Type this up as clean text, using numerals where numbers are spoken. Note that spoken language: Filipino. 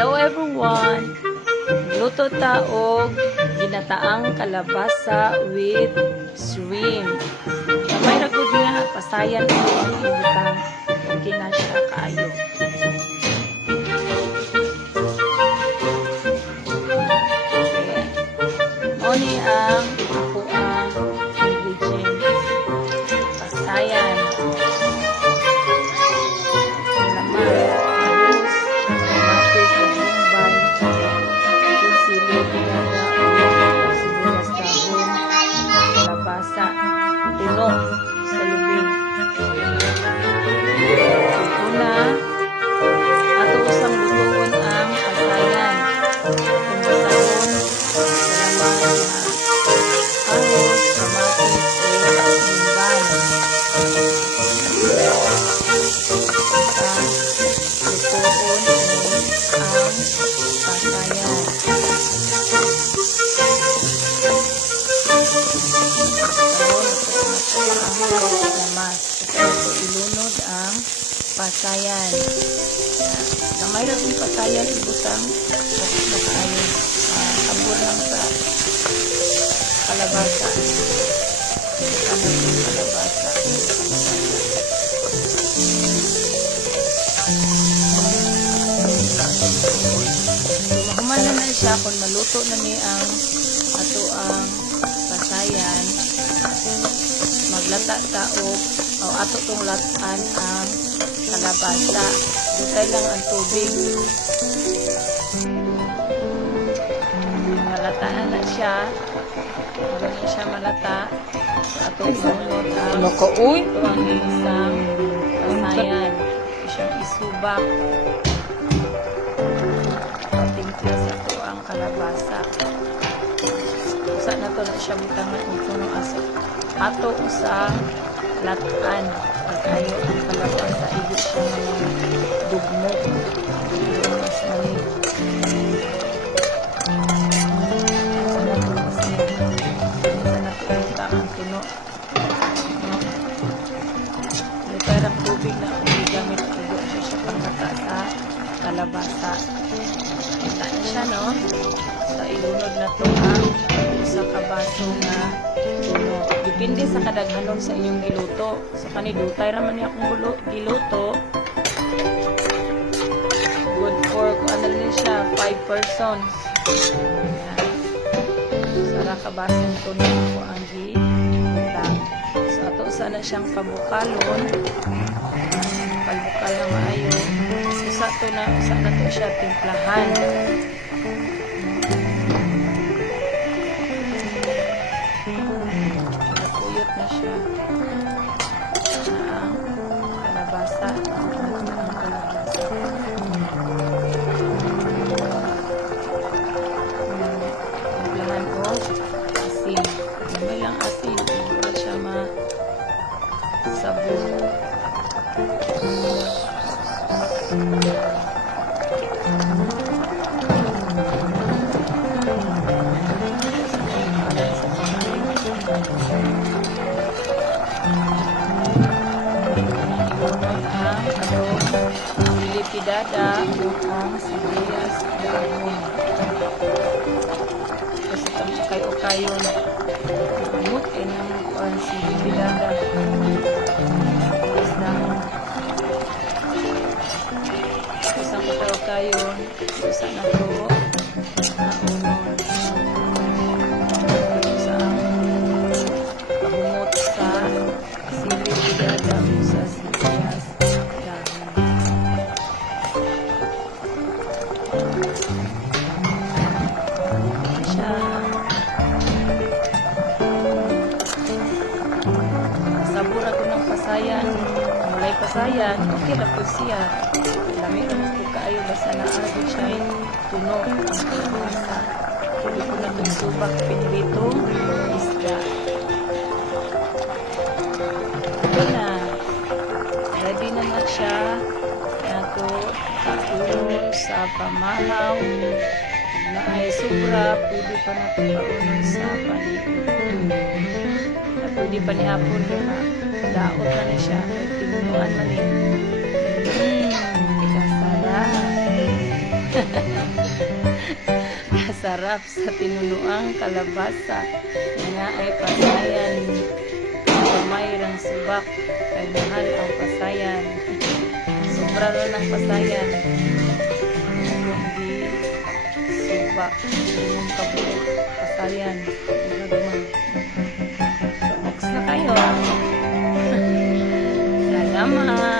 Hello everyone! Luto ta og ginataang kalabasa with shrimp. May ragod nga pasayan ko ang ibutang okay na siya kaayo. Moni ang ako ang ingredient. Pasayan. Puno sa lubing. Una, ato usang lutuon ang pasayan. Kung basahon, salamang ahos, kamatis, o kasimban. Lutuon ang pasayan. Ilunod ang pasayan. Na mayroon yung pasayan ibutang na kaayo. Sabor lang sa kalabasa. Ibutang ng kalabasa. Mahuman na siya kung maluto na ni ang ato ang pasayan. Maglata taog o ato tong latan ang kalabasa. Dutay lang ang tubig. Malataan na siya. Ganun siya malata. Ato ilunod ang ito ang isang pasayan. Siyang isubak. Timpla sa ito ang kalabasa. Usa na to na siya butangan kung puno aso. Ato usang latan. Ayaw ang kalabasa. Ibig siya ng dugmo. Mas mali. Minsan na pinunta ang puno. May parang tubig na umigamit. Ibig siya panglata sa kalabasa. Kita na siya, no? Sa ilunod na ito ang sa kabaso na puno. Depende sa kadaghanon sa inyong giluto. Sa kanidutay raman niya akong giluto. Good for, ano din siya, 5 persons. Sara kabasong puno ako ang gitang. So, ato sana siyang pabukalon. Palbukal na maayo. Usa na to siya timplahan. Napuyot na siya ang kalabasa. Timplahan ko asin. May lang asin. Para siya masabog. Pilipidada ang sibuyas dahon. Kasi kami kayo na gamot ay nang ang pilipidada sibuyas dahon. Isang kayo sa nakuha na unon sa kabungot sa pilipidada sa sibuyas sabor ako ng pasayan. Mulay pasayan, okay na po siya. Lamig ang ko kaayo basta naagod siya tuno ang kalabasa. Pwede ko na itong subak pinilitong isda. Ito na. Ready na na siya. Nato kaunon sa pamahaw. Na ay sobra, pwede pa na ito kaunon sa palikod. Pwede pa ni hapon na daot na na siya. Tinuan man eh. Ikasala. Sarap sa tinunuang kalabasa nga ay pasayan. Mayroong subak kay mahal ang pasayan. Sobra ron ang pasayan. Hindi subak. Yung kabulok pasayan. Nagman. So, next na kayo. Salamat.